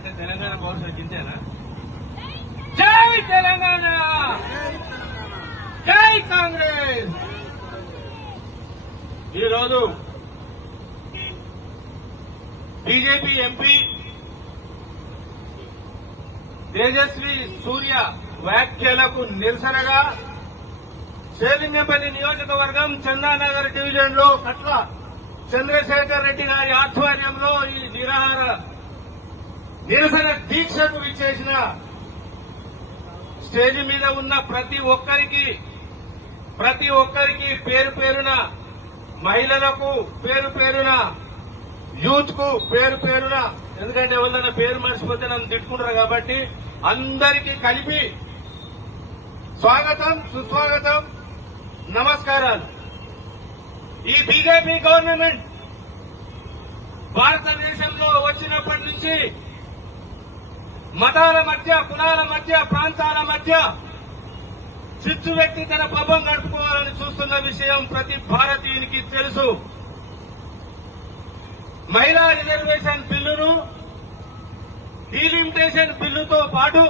అంటే తెలంగాణ భవిష్యత్తు గింతేనా? జై తెలంగాణ, జై కాంగ్రెస్. ఈరోజు బీజేపీ ఎంపీ తేజస్వి సూర్య వ్యాఖ్యలకు నిరసనగా శేలింగంపల్లి నియోజకవర్గం చందానగర్ డివిజన్ లో కట్ల చంద్రశేఖర్ రెడ్డి గారి ఆధ్వర్యంలో ఈ నిరసన దీక్షకు విచ్చేసిన స్టేజ్ మీద ఉన్న ప్రతి ఒక్కరికి పేరు పేరున, మహిళలకు పేరు పేరున, యూత్ కు పేరు పేరున, ఎందుకంటే ఎవరైనా పేరు మర్చిపోతే నన్ను తిట్టుకుంటారు కాబట్టి అందరికీ కలిపి స్వాగతం, సుస్వాగతం, నమస్కారాలు. ఈ బీజేపీ గవర్నమెంట్ భారతదేశంలో వచ్చినప్పటి నుంచి మతాల మధ్య, కులాల మధ్య, ప్రాంతాల మధ్య చిచ్చు వ్యక్తి తన పబ్బం గడుపుకోవాలని చూస్తున్న విషయం ప్రతి భారతీయునికి తెలుసు. మహిళా రిజర్వేషన్ బిల్లును డీలిమిటేషన్ బిల్లుతో పాటు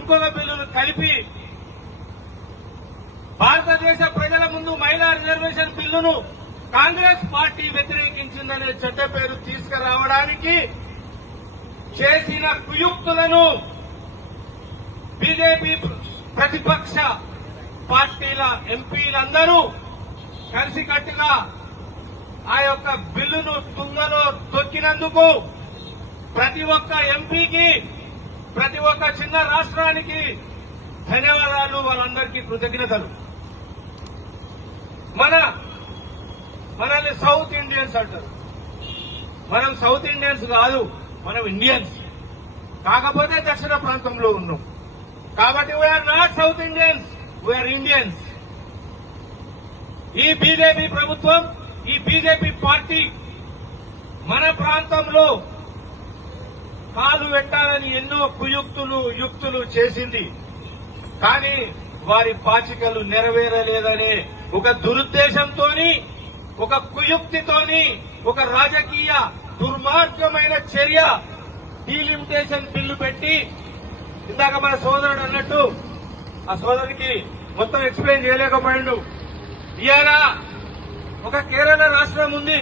ఇంకొక బిల్లును కలిపి భారతదేశ ప్రజల ముందు మహిళా రిజర్వేషన్ బిల్లును కాంగ్రెస్ పార్టీ వ్యతిరేకించిందనే చెడ్డ పేరు తీసుకురావడానికి చేసిన కుయుక్తులను బీజేపీ ప్రతిపక్ష పార్టీల ఎంపీలందరూ కలిసికట్టుగా ఆ యొక్క బిల్లును తుంగలో తొక్కినందుకు ప్రతి ఒక్క ఎంపీకి, ప్రతి ఒక్క చిన్న రాష్ట్రానికి ధన్యవాదాలు, వాళ్ళందరికీ కృతజ్ఞతలు. మనల్ని సౌత్ ఇండియన్స్ అంటారు. మనం సౌత్ ఇండియన్స్ కాదు, మనం ఇండియన్స్. కాకపోతే దక్షిణ ప్రాంతంలో ఉన్నాం కాబట్టి we're not South Indians, we're Indians. ఈ బీజేపీ ప్రభుత్వం, ఈ బీజేపీ పార్టీ మన ప్రాంతంలో కాలు పెట్టాలని ఎన్నో యుక్తులు చేసింది. కానీ వారి పాచికలు నెరవేరలేదనే ఒక దురుద్దేశంతోని, ఒక కుయుక్తితోని, ఒక రాజకీయ దుర్మార్గమైన చర్య డీలిమిటేషన్ బిల్లు పెట్టి, ఇందాక మన సోదరుడు అన్నట్టు ఆ సోదరుడికి మొత్తం ఎక్స్ప్లెయిన్ చేయలేకపోయిండు. ఇవాళ ఒక కేరళ రాష్ట్రం ఉంది.